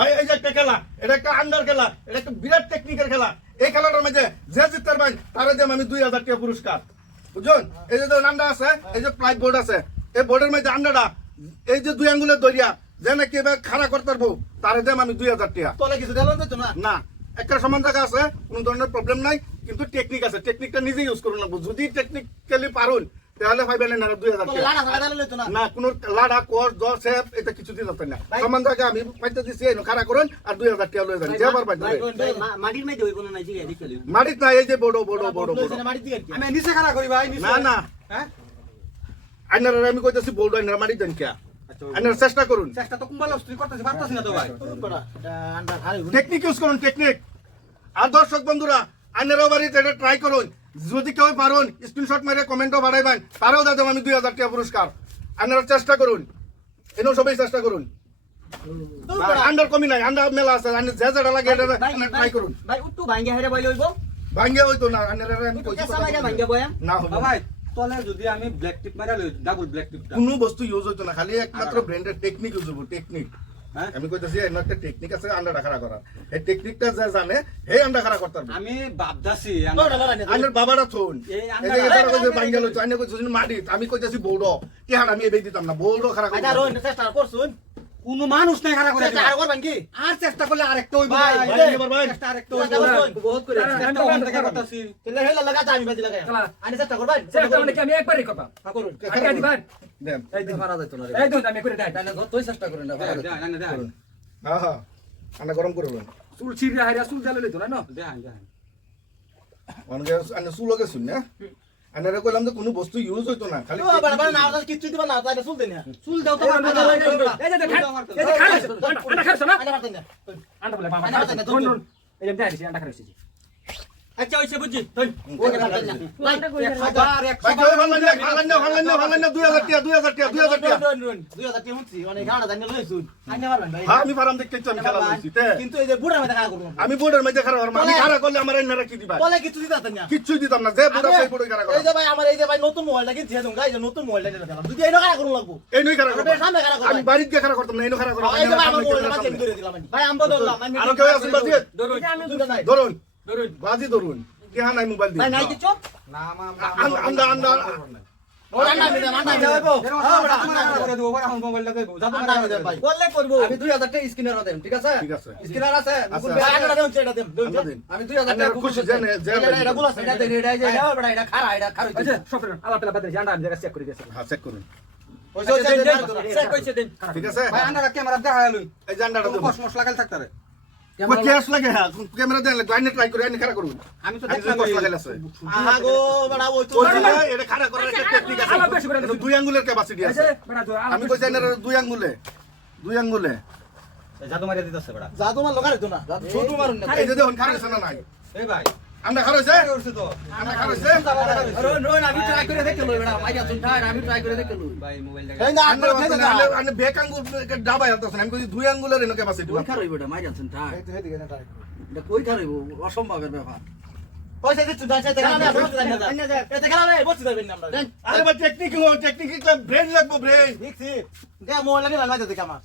ভাই এই যে একটা খেলা এটা একটা আন্ডার খেলা এটা একটা বিরাট টেকনিকের খেলা। এই খেলাটার মধ্যে যে জিততে পারবেন তারা দেব আমি দুই হাজার টাকা পুরস্কার। বুঝুন? এই যে ধরুন আন্ডা আছে এই যে প্লাইট বোর্ড আছে এই বোর্ডের মধ্যে আন্ডাটা এই যে দুই আঙ্গুলের দরিয়া যে নাকি এবার খাড়া করতে পারব তারা দেব আমি দুই হাজার টাকা। তলে কিছু গেল তো না? না একটা সমান জায়গা আছে কোনো ধরনের প্রবলেম নাই কিন্তু টেকনিক আছে। টেকনিকটা নিজে ইউজ করুন লাগবো। যদি টেকনিক্যালি পারুন তাহলে পাইবেন না দুই হাজার থাকা না। না কোনো লাড়া কোষ দশ সেপ এটা কিছু দিতে পারতেন না। সমান জায়গা আমি পাইতে দিচ্ছি এই খাড়া করুন আর দুই হাজার টাকা লয়ে যান। যে আবার পাইতে মাটির মধ্যে হইব না এই যে বড় বড় বড় বড়। আমি নিচে খারাপ করি ভাই না না। হ্যাঁ? আইনার আমি কইতেছি বড় আইনার মাটিত দেন কে? আচ্ছা চেষ্টা করুন। চেষ্টা তো কুম্বাল স্ত্রী করতেছি পারতাছি না তো ভাই। টেকনিক ইউজ করুন টেকনিক। আর দর্শক বন্ধুরা আইনারও বাড়িতে এটা ট্রাই করুন। যদি কেউ পারুন স্ক্রিনশট মেরে কমেন্টও বাড়াইবেন। তারাও দাদা আমি দুই হাজার টাকা পুরস্কার। আইনারা চেষ্টা করুন। এনেও সবাই চেষ্টা করুন। আন্ডার কমি নাই আন্ডার মেলা আছে যে যেটা লাগে এটা ট্রাই করুন। ভাই উট্টু ভাঙ্গে হেরে বই লইব ভাঙ্গে হইতো না আইনারা আমি কইছি ভাঙ্গে বয়াম না না। ভাই তলে যদি আমি ব্ল্যাক টিপ মারা লই ডাবল ব্ল্যাক টিপটা কোনো বস্তু ইউজ হইতো না খালি একমাত্র ব্র্যান্ডের টেকনিক ইউজ হব টেকনিক আমি কইতাছি এর একটা টেকনিক আছে আন্ডা খাড়া করা। এই টেকনিকটা যে জানে হে আন্ডা খাড়া করতে পারবে। আমি বাপদাছি আন্ডার বাবাটা থুন। এই আন্ডা- কইছে বাঙ্গাল হইতো আন্ডা কইছে মাটিত আমি কইতাছি বৌড়। কি হার আমি এই দিতাম না বৌড় খাড়া আচ্ছা করতে চেষ্টা করছুন কোনো মানুষ নাই খারাপ করে চেষ্টা আর করবেন কি? আর চেষ্টা করলে আরেকটা হইব। ভাই, ভাই ভাই, ভাই। চেষ্টা আরেকটা হইব। বহুত করে চেষ্টা কোন থেকে করতাছি তাহলে হেলা লাগা আমি বাজি লাগাই। চালা। আনি চেষ্টা করবেন। চেষ্টা মানে কি আমি একবারই করতাম হ্যাঁ, করুন। আগে আদি ভাই। দেন। এই দিন এই দিন আমি করে দেয় তুই চেষ্টা করেন না দেন। দেন দেন হ্যাঁ হ্যাঁ আন্ডা গরম করবেন চুল ছিড়া হারিয়া চুল জ্বালে লইতো না ন? দেন দেন। অনেকে আন্ডা চুল লগে শুন না আন্ডারে কইলাম যে কোনো বস্তু ইউজ হইতো না খালি ও বাবা বাবা না কিচ্ছু দিবা না তাইলে চুল দেন না চুল দাও তো হইতো এই যে দেখ এই যে খাইছ আন্ডা খাইছ না আন্ডা বলে বাবা আন্ডা পারতেন না, এই যে দেখ আন্ডা খাইছি আচ্ছা বুঝছি। হ্যাঁ আমি ফারাম দেখতে আমি খেলা কিন্তু এই যে মধ্যে খাড়া আমি বোর্ডের মধ্যে খারাপ আমি খারাপ করলে আমার এনারা কি দিবা। বলে কিছু দিতে পারতেন না। কিচ্ছুই দিতাম না যে বুড়া সেই বুড়ো খারাপ এই যে ভাই আমার এই যে ভাই নতুন মোবাইলটা কিনছি গাই নতুন মোবাইলটা নিয়ে দিলাম যদি এই খাড়া করুন লাগবো। এই নই খারাপ আমি বাড়িতে গিয়ে খারাপ করতাম না এই খারাপ করতাম। ভাই আমার ধরলাম আর কেউ নাই ধরুন বাজি ধরুন হ্যাঁ নাই মোবাইল নাই কিছু না আন্দা আন্দা আমি হ্যাঁ দুই হাজার টাকা স্ক্রিনের দেন ঠিক আছে স্ক্রিনার আচ্ছা। আমি দুই হাজার টাকা খুশি আচ্ছা চেক করে দিয়েছি হ্যাঁ চেক করুন ঠিক ক্যামেরা দেখা এই কসমস লাগাল থাকতারে ক্যাশ লাগে হ্যাঁ? ক্যামেরা দেন লাইনে ট্রাই করে আনি খারাপ করুন। আমি তো দেখলাম কষ্ট লাগাইল আছে আহা গো বড় ওই তো এটা খারাপ করার একটা টেকনিক আছে। আলা বেশি করে এটা দুই আঙ্গুলের ক্যাপাসিটি আছে। আমি কইছি এনার দুই আঙ্গুলে দুই আঙ্গুলে। জাদু মারিয়া দিতেছে বড়া। যা তোমার লোকারে তো না। ছোট মারুন না। এই যে দেখুন খারাপ না নাই? এই ভাই। আমরা খারাপ হইছে? আমরা খারাপ হইছে রোন রোন আমি ট্রাই করে দেখে লই বেটা মাইয়া শুন ঠায় আমি ট্রাই করে দেখে লই। ভাই মোবাইল এই না আমরা আন্ডা খেতে আমি বেক আঙ্গুল ডাবাই আমি দুই আঙ্গুলের এনো ক্যাপাসিটি কই খারই বেটা মাইয়া শুন ঠায়। এটা কই খারইব অসম্ভবের ব্যাপার। পয়সা দিচ্ছি দাঁড়া চাইতে খেলা না বসে যাবেন না এতে খেলা নাই বসে যাবেন না আমরা। আরে বা টেকনিক টেকনিক ব্রেন লাগবো ব্রেন দেখছি। দে মোবাইল লাগে না দেখে আমার।